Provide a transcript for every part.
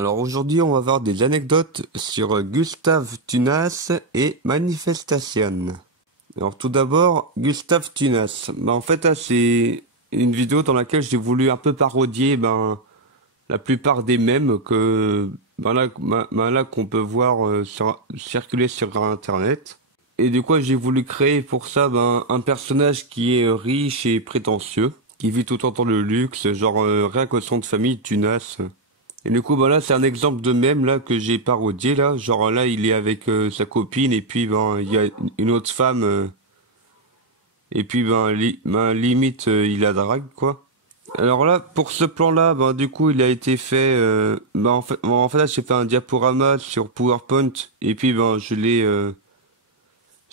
Alors aujourd'hui, on va voir des anecdotes sur Gustave Tunas et Manifestation. Alors tout d'abord, Gustave Tunas. En fait, là, c'est une vidéo dans laquelle j'ai voulu un peu parodier la plupart des mèmes là qu'on peut voir circuler sur Internet. Et du coup, j'ai voulu créer pour ça un personnage qui est riche et prétentieux, qui vit tout le temps dans le luxe, genre rien que son de famille, Tunas. Et du coup, là, c'est un exemple de mème là que j'ai parodié là. Genre là, il est avec sa copine et puis il y a une autre femme et puis limite il la drague quoi. Alors là, pour ce plan-là, du coup, il a été fait. En fait là, j'ai fait un diaporama sur PowerPoint et puis je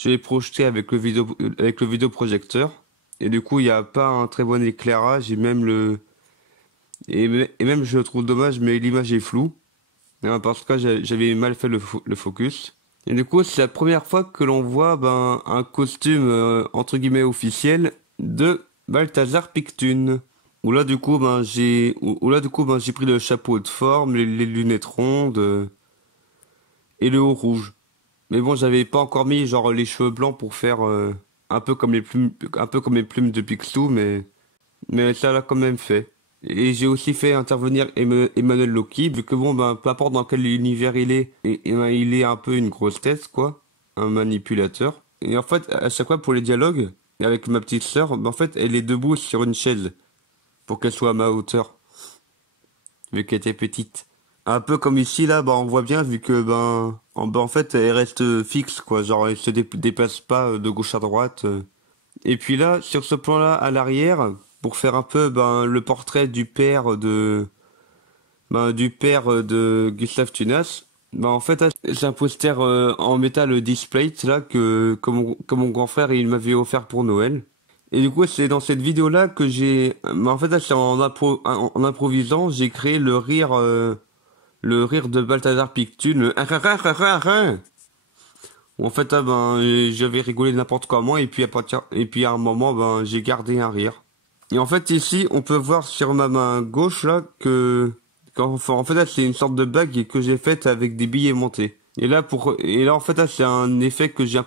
l'ai projeté avec le vidéoprojecteur. Et du coup, il n'y a pas un très bon éclairage et même je le trouve dommage, mais l'image est floue. Parce que j'avais mal fait le focus. Et du coup, c'est la première fois que l'on voit un costume entre guillemets officiel de Balthazar Pictune. Où là du coup j'ai pris le chapeau de forme, les lunettes rondes et le haut rouge. Mais bon, j'avais pas encore mis genre les cheveux blancs pour faire un peu comme les plumes de Picsou, mais ça l'a quand même fait. Et j'ai aussi fait intervenir Emmanuel Loki, vu que peu importe dans quel univers il est, il est un peu une grosse tête, quoi. Un manipulateur. Et en fait, à chaque fois pour les dialogues, avec ma petite sœur, en fait, elle est debout sur une chaise, pour qu'elle soit à ma hauteur, vu qu'elle était petite. Un peu comme ici, là, on voit bien, vu que, en fait, elle reste fixe, quoi. Genre, elle se déplace pas de gauche à droite. Et puis là, sur ce plan-là, à l'arrière, pour faire un peu le portrait du père de Gustave Tunas, en fait, là, c'est un poster en métal display là que mon grand frère il m'avait offert pour Noël. Et du coup, c'est dans cette vidéo-là que en fait, là, c'est en improvisant, j'ai créé le rire de Balthazar Pictune, en fait, j'avais rigolé n'importe comment et puis à un moment, j'ai gardé un rire. Et en fait, ici, on peut voir sur ma main gauche là en fait, là, c'est une sorte de bague que j'ai faite avec des billets montés. Et là, en fait, là, c'est un effet que j'ai un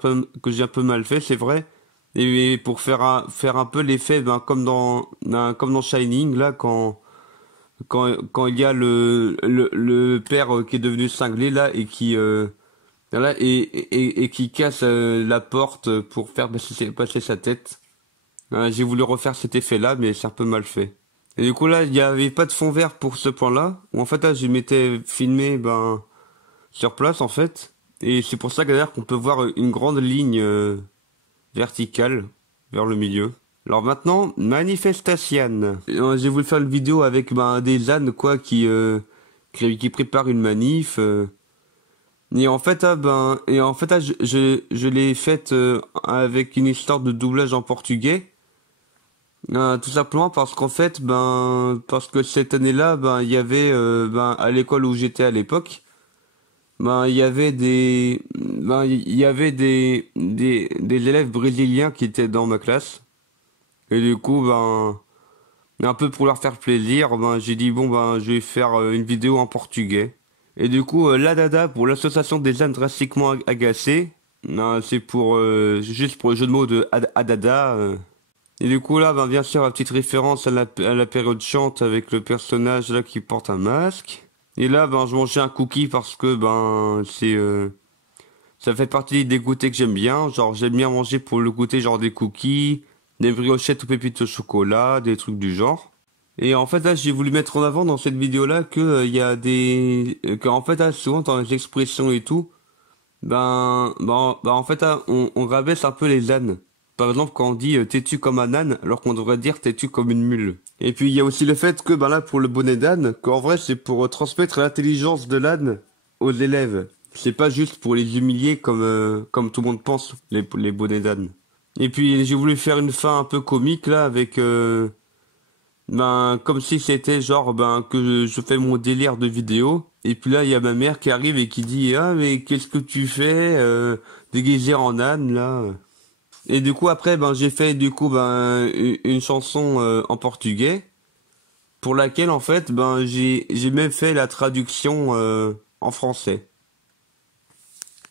peu mal fait, c'est vrai. Et pour faire un peu l'effet, comme dans Shining, là, quand il y a le père qui est devenu cinglé là et qui voilà, et qui casse la porte pour faire passer sa tête. J'ai voulu refaire cet effet-là, mais c'est un peu mal fait. Et du coup là, il n'y avait pas de fond vert pour ce point-là. Où en fait là, je m'étais filmé sur place en fait. Et c'est pour ça que d'ailleurs qu'on peut voir une grande ligne verticale vers le milieu. Alors maintenant, Manifestation. J'ai voulu faire une vidéo avec des ânes quoi qui préparent une manif. Et en fait, je l'ai faite avec une histoire de doublage en portugais. Tout simplement parce qu'en fait, parce que cette année-là, il y avait, à l'école où j'étais à l'époque, il y avait des élèves brésiliens qui étaient dans ma classe. Et du coup, un peu pour leur faire plaisir, j'ai dit je vais faire une vidéo en portugais. Et du coup, la dada pour l'association des ânes drastiquement agacés. C'est juste pour le jeu de mots de Adada. Et du coup là, bien sûr, la petite référence à la période chante avec le personnage là qui porte un masque. Et là, je mangeais un cookie parce que ça fait partie des goûters que j'aime bien. Genre, j'aime bien manger pour le goûter, genre des cookies, des briochettes aux pépites au chocolat, des trucs du genre. Et en fait là, j'ai voulu mettre en avant dans cette vidéo là que il y a qu'en fait là, souvent dans les expressions et tout, en fait là, on rabaisse un peu les ânes. Par exemple, quand on dit têtu comme un âne, alors qu'on devrait dire têtu comme une mule. Et puis il y a aussi le fait que là pour le bonnet d'âne, qu'en vrai c'est pour transmettre l'intelligence de l'âne aux élèves. C'est pas juste pour les humilier comme tout le monde pense les bonnets d'âne. Et puis j'ai voulu faire une fin un peu comique là avec comme si c'était genre que je fais mon délire de vidéo. Et puis là il y a ma mère qui arrive et qui dit ah mais qu'est-ce que tu fais déguisé en âne là. Et du coup après j'ai fait une chanson en portugais pour laquelle en fait ben j'ai même fait la traduction en français.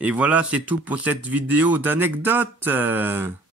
Et voilà, c'est tout pour cette vidéo d'anecdotes.